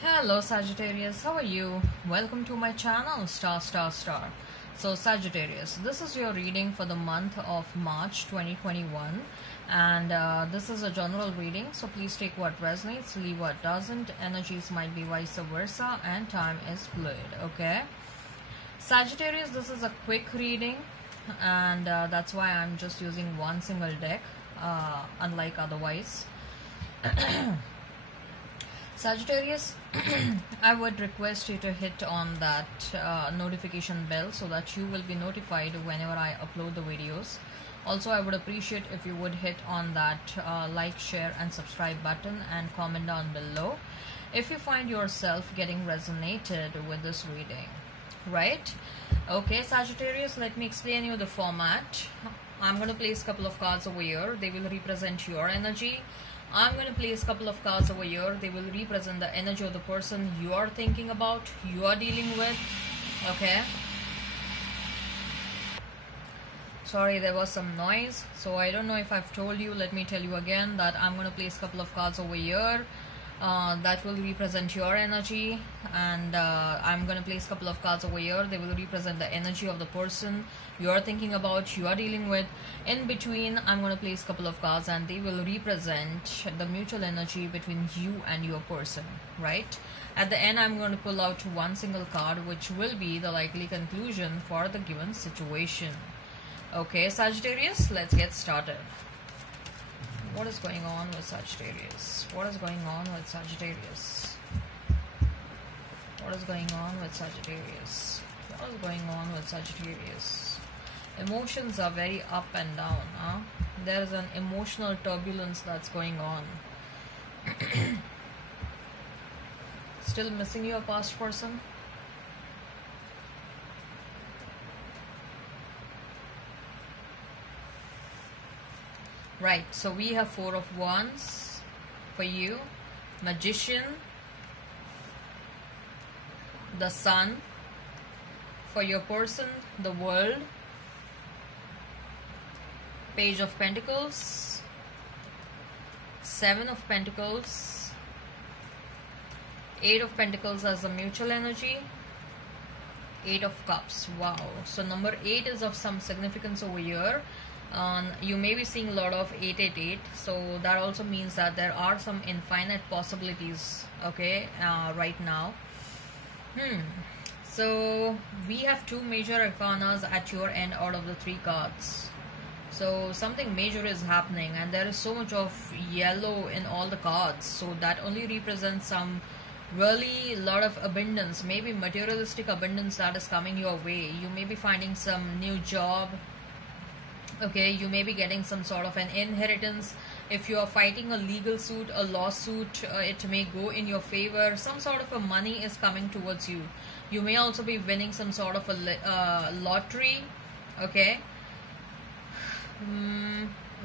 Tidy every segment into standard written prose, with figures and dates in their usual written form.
Hello Sagittarius, how are you? Welcome to my channel Star. So Sagittarius, this is your reading for the month of March 2021, and this is a general reading, so please take what resonates, leave what doesn't. Energies might be vice versa and time is fluid, okay? Sagittarius, this is a quick reading, and that's why I'm just using one single deck, unlike otherwise. Sagittarius, I would request you to hit on that notification bell so that you will be notified whenever I upload the videos. Also, I would appreciate if you would hit on that like, share and subscribe button and comment down below if you find yourself getting resonated with this reading, right? Okay, Sagittarius, let me explain you the format. I'm going to place a couple of cards over here. They will represent your energy. I'm going to place a couple of cards over here. They will represent the energy of the person you are thinking about, you are dealing with. Okay. Sorry, there was some noise. So I don't know if I've told you. Let me tell you again that I'm going to place a couple of cards over here. That will represent your energy, and I'm going to place a couple of cards over here. They will represent the energy of the person you are thinking about, you are dealing with. In between, I'm going to place a couple of cards and they will represent the mutual energy between you and your person, right? At the end, I'm going to pull out one single card which will be the likely conclusion for the given situation. Okay, Sagittarius, let's get started. What is going on with Sagittarius? What is going on with Sagittarius? What is going on with Sagittarius? What is going on with Sagittarius? Emotions are very up and down. Huh? There is an emotional turbulence that's going on. Still missing your past person? Right, so we have Four of Wands for you, Magician, the Sun, for your person, the World, Page of Pentacles, Seven of Pentacles, Eight of Pentacles as a mutual energy, Eight of Cups. Wow, so number 8 is of some significance over here. You may be seeing a lot of 888, so that also means that there are some infinite possibilities, okay, right now. So we have two major arcanas at your end out of the 3 cards. So something major is happening, and there is so much of yellow in all the cards, so that only represents some really lot of abundance, maybe materialistic abundance that is coming your way. You may be finding some new job. Okay, you may be getting some sort of an inheritance. If you are fighting a legal suit, a lawsuit, it may go in your favor. Some sort of a money is coming towards you. You may also be winning some sort of a lottery. Okay.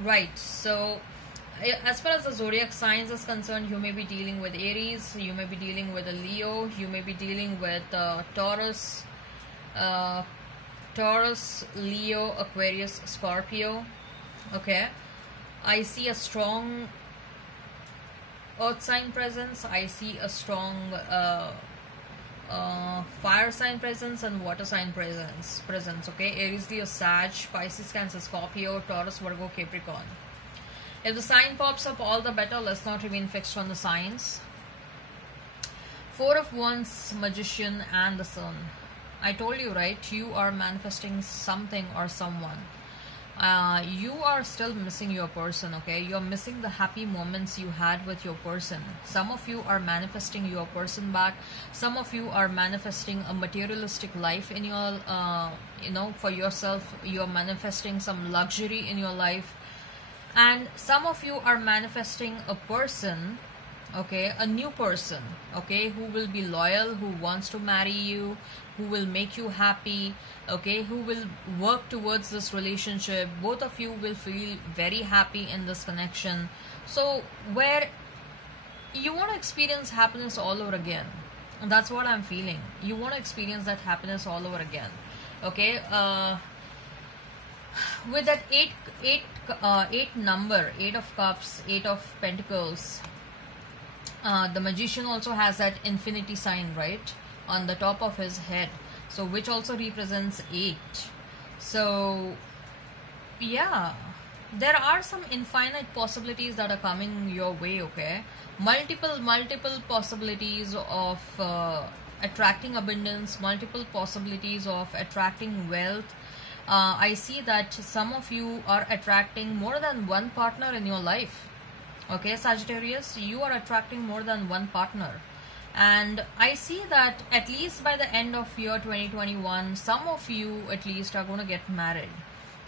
Right. So, as far as the zodiac signs is concerned, you may be dealing with Aries. You may be dealing with a Leo. You may be dealing with Taurus. Taurus, Leo, Aquarius, Scorpio. Okay, I see a strong earth sign presence. I see a strong fire sign presence and water sign presence. Okay, Aries, Leo, Sag, Pisces, Cancer, Scorpio, Taurus, Virgo, Capricorn. If the sign pops up, all the better. Let's not remain fixed on the signs. Four of Wands, Magician and the Sun. I told you, right? You are manifesting something or someone. You are still missing your person, okay? You're missing the happy moments you had with your person. Some of you are manifesting your person back. Some of you are manifesting a materialistic life in your, for yourself. You're manifesting some luxury in your life. And some of you are manifesting a person, okay, a new person, okay, who will be loyal, who wants to marry you, who will make you happy, okay, who will work towards this relationship. Both of you will feel very happy in this connection. So where you want to experience happiness all over again, and that's what I'm feeling. You want to experience that happiness all over again, okay? With that eight number, 8 of Cups, 8 of Pentacles, The magician also has that infinity sign, right, on the top of his head, so which also represents 8. So yeah, there are some infinite possibilities that are coming your way. Okay, multiple possibilities of attracting abundance, multiple possibilities of attracting wealth. I see that some of you are attracting more than one partner in your life. Okay, Sagittarius, you are attracting more than one partner. And I see that at least by the end of year 2021, some of you at least are going to get married.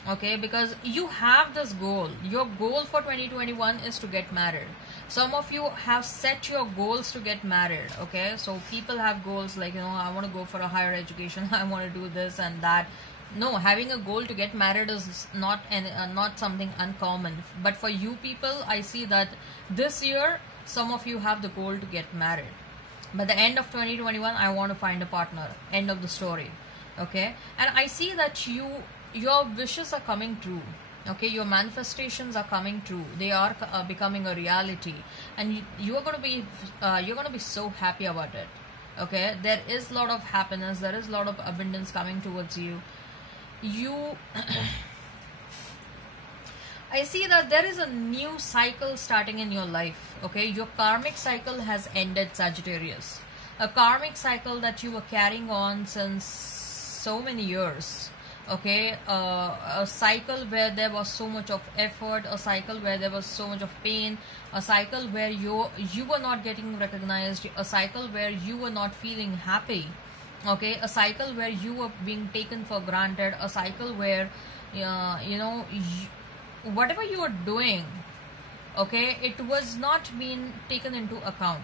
Okay, because you have this goal. Your goal for 2021 is to get married. Some of you have set your goals to get married. Okay, so people have goals like, I want to go for a higher education, I want to do this and that. No, having a goal to get married is not something uncommon. But for you people, I see that this year some of you have the goal to get married. By the end of 2021, I want to find a partner. End of the story. Okay, and I see that your wishes are coming true. Okay, your manifestations are coming true. They are becoming a reality, and you're going to be so happy about it. Okay, there is a lot of happiness, there is a lot of abundance coming towards you. I see that there is a new cycle starting in your life. Okay, your karmic cycle has ended, Sagittarius. A karmic cycle that you were carrying on since so many years. Okay, a cycle where there was so much of effort, a cycle where there was so much of pain, a cycle where you were not getting recognized, a cycle where you were not feeling happy. Okay, a cycle where you were being taken for granted, a cycle where whatever you were doing, okay, it was not being taken into account.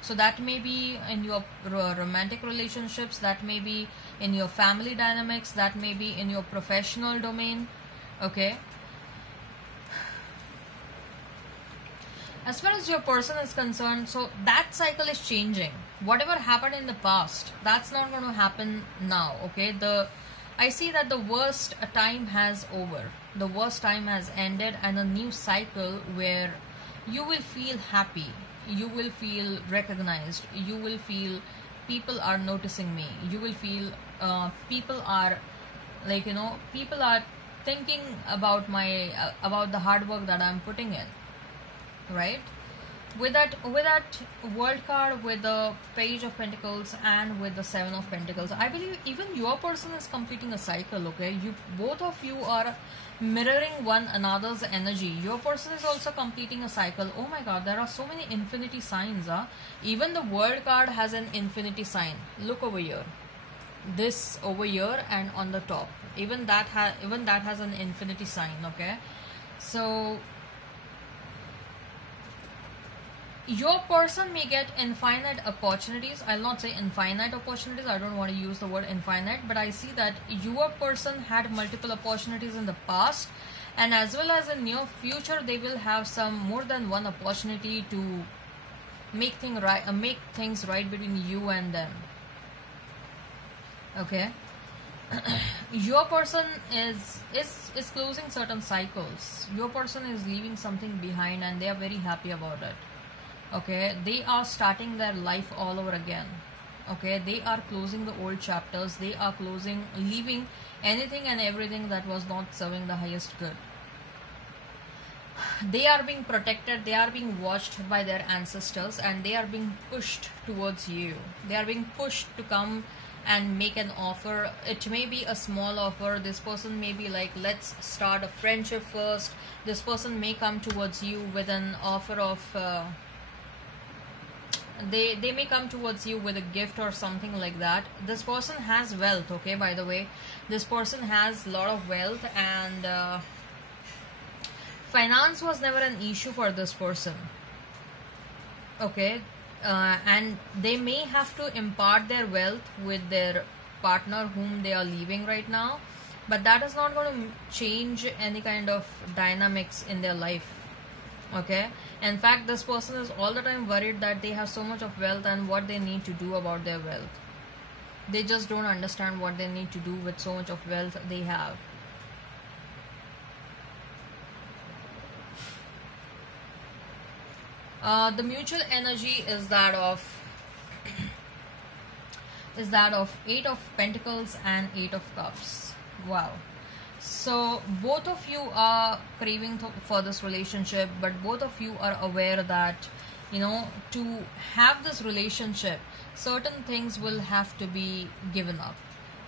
So that may be in your romantic relationships, that may be in your family dynamics, that may be in your professional domain. Okay, as far as your person is concerned, so that cycle is changing. Whatever happened in the past, that's not going to happen now. Okay, I see that the worst time has over, the worst time has ended, and a new cycle where you will feel happy, you will feel recognized, you will feel people are noticing me, you will feel people are people are thinking about about the hard work that I'm putting in, right? With that world card, with the page of pentacles and with the 7 of pentacles, I believe even your person is completing a cycle. Okay, both of you are mirroring one another's energy. Your person is also completing a cycle. Oh my god, there are so many infinity signs. Even the world card has an infinity sign. Look over here, this over here, and on the top, even that has an infinity sign. Okay, so your person may get infinite opportunities. I'll not say infinite opportunities, I don't want to use the word infinite, but I see that your person had multiple opportunities in the past, and as well as in near future they will have some more than one opportunity to make things right between you and them. Okay, your person is closing certain cycles. Your person is leaving something behind and they are very happy about it. Okay, they are starting their life all over again. Okay, they are closing the old chapters, they are leaving anything and everything that was not serving the highest good. They are being protected, they are being watched by their ancestors, and they are being pushed towards you. They are being pushed to come and make an offer. It may be a small offer. This person may be like, let's start a friendship first. This person may come towards you with an offer of they may come towards you with a gift or something like that. This person has wealth. Okay, by the way, this person has a lot of wealth, and finance was never an issue for this person. Okay, and they may have to impart their wealth with their partner whom they are leaving right now, but that is not going to change any kind of dynamics in their life. Okay, in fact, this person is all the time worried that they have so much of wealth and what they need to do about their wealth. They just don't understand what they need to do with so much of wealth they have. The mutual energy is that of Eight of Pentacles and Eight of Cups. Wow. So both of you are craving for this relationship, but both of you are aware that, you know, to have this relationship, certain things will have to be given up.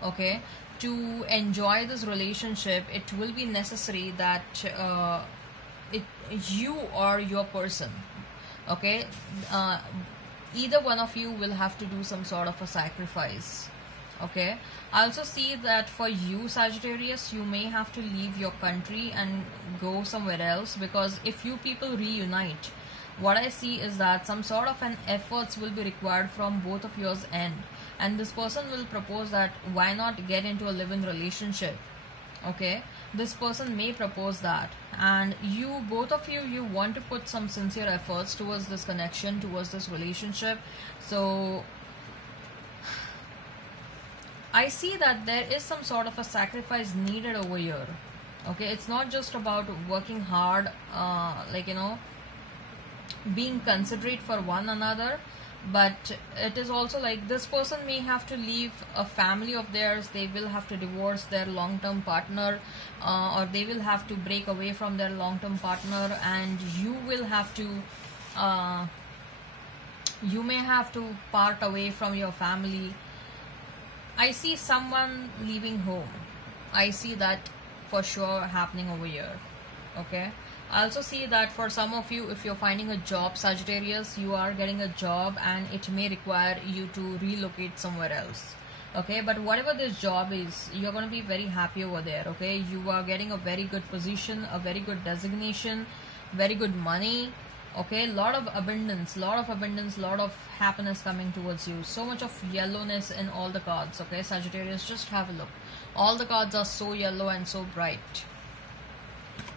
Okay, to enjoy this relationship, it will be necessary that you or your person, okay, either one of you will have to do some sort of a sacrifice. Okay, I also see that for you, Sagittarius, you may have to leave your country and go somewhere else, because if you people reunite, what I see is that some sort of an efforts will be required from both of yours end, and this person will propose that why not get into a live-in relationship. Okay, this person may propose that, and you, both of you, you want to put some sincere efforts towards this connection, towards this relationship. So I see that there is some sort of a sacrifice needed over here. Okay, it's not just about working hard, like, you know, being considerate for one another, but it is also like this person may have to leave a family of theirs, they will have to divorce their long-term partner, or they will have to break away from their long-term partner, and you will have to you may have to part away from your family. I see someone leaving home. I see that for sure happening over here. Okay, I also see that for some of you, if you're finding a job, Sagittarius, you are getting a job and it may require you to relocate somewhere else. Okay, but whatever this job is, you're going to be very happy over there. Okay, you are getting a very good position, a very good designation, very good money. Okay, lot of abundance, lot of happiness coming towards you. So much of yellowness in all the cards. Okay, Sagittarius, just have a look. All the cards are so yellow and so bright.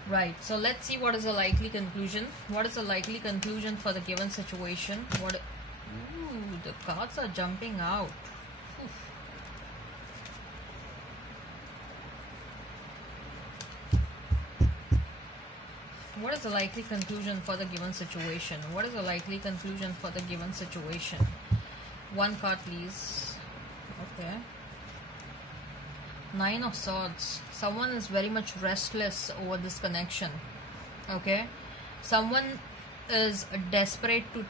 Right, so let's see what is the likely conclusion. What is the likely conclusion for the given situation? What? Ooh, the cards are jumping out. Oof. What is the likely conclusion for the given situation? What is the likely conclusion for the given situation? One card, please. Okay. Nine of Swords. Someone is very much restless over this connection. Okay, someone is desperate to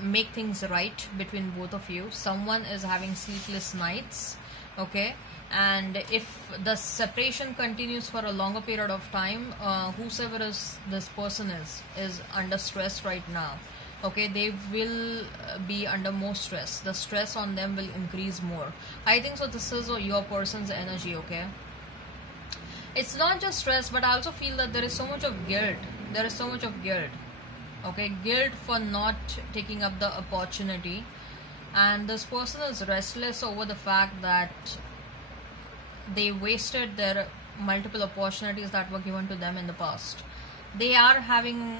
make things right between both of you. Someone is having sleepless nights. Okay, and if the separation continues for a longer period of time, whosoever is this person is under stress right now. Okay, they will be under more stress. The stress on them will increase more. I think so this is your person's energy. Okay, it's not just stress, but I also feel that there is so much of guilt. There is so much of guilt. Okay, guilt for not taking up the opportunity, and this person is restless over the fact that they wasted their multiple opportunities that were given to them in the past. They are having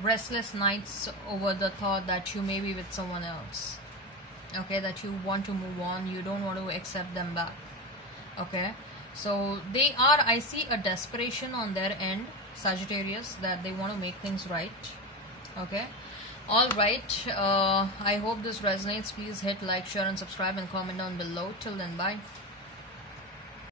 restless nights over the thought that you may be with someone else. Okay, that you want to move on, you don't want to accept them back. Okay, so they are, I see a desperation on their end, Sagittarius, that they want to make things right. Okay, all right, I hope this resonates. Please hit like, share and subscribe and comment down below. Till then, bye.